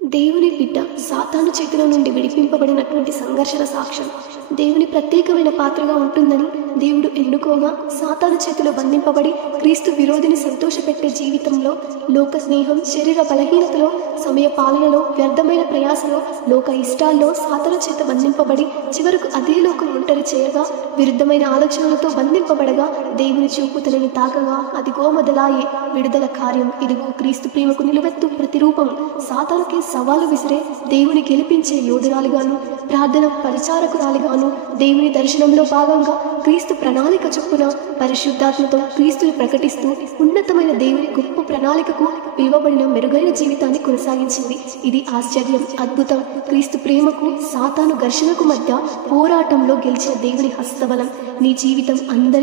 దేవుని బిడ్డ సాతాను చేతుల నుండి విడిపింపబడినటువంటి సంఘర్షణ సాక్ష్యం దేవుని ప్రత్యేకమైన పాత్రగా ఉంటుందని దేవుడు ఎన్నుకోగా సాతాను చేతిలో బంధింపబడి క్రీస్తు విరోధిని సంతోషపెట్టే జీవితంలో లోక స్నేహం, శరీర బలహీనతలో, సమయ పాలనలో, వ్యర్థమైన ప్రయాసలో, లోక ఇష్టాల్లో సాతాను చేత బంధింపబడి చివరకు అదే లోకం ఒంటరి చేయగా, విరుద్ధమైన ఆలోచనలతో బంధింపబడగా దేవుని చూపు తనని తాకగా అదిగో మొదలాయే విడుదల కార్యం. ఇదిగో క్రీస్తు ప్రేమకు నిలువెత్తు ప్రతిరూపం. సాతానుకి సవాలు విసిరే దేవుని గెలిపించే యోధురాలుగాను, ప్రార్థన పరిచారకురాలిగాను, దేవుని దర్శనంలో భాగంగా క్రీస్తు ప్రణాళిక చొప్పున పరిశుద్ధాత్మతో క్రీస్తుని ప్రకటిస్తూ ఉన్నతమైన దేవుని గొప్ప ప్రణాళికకు పిలువబడిన మెరుగైన జీవితాన్ని కొనసాగించింది. ఇది ఆశ్చర్యం, అద్భుతం. క్రీస్తు ప్రేమకు సాతాను ఘర్షణకు మధ్య పోరాటంలో గెలిచిన దేవుని హస్తబలం. నీ జీవితం అందరి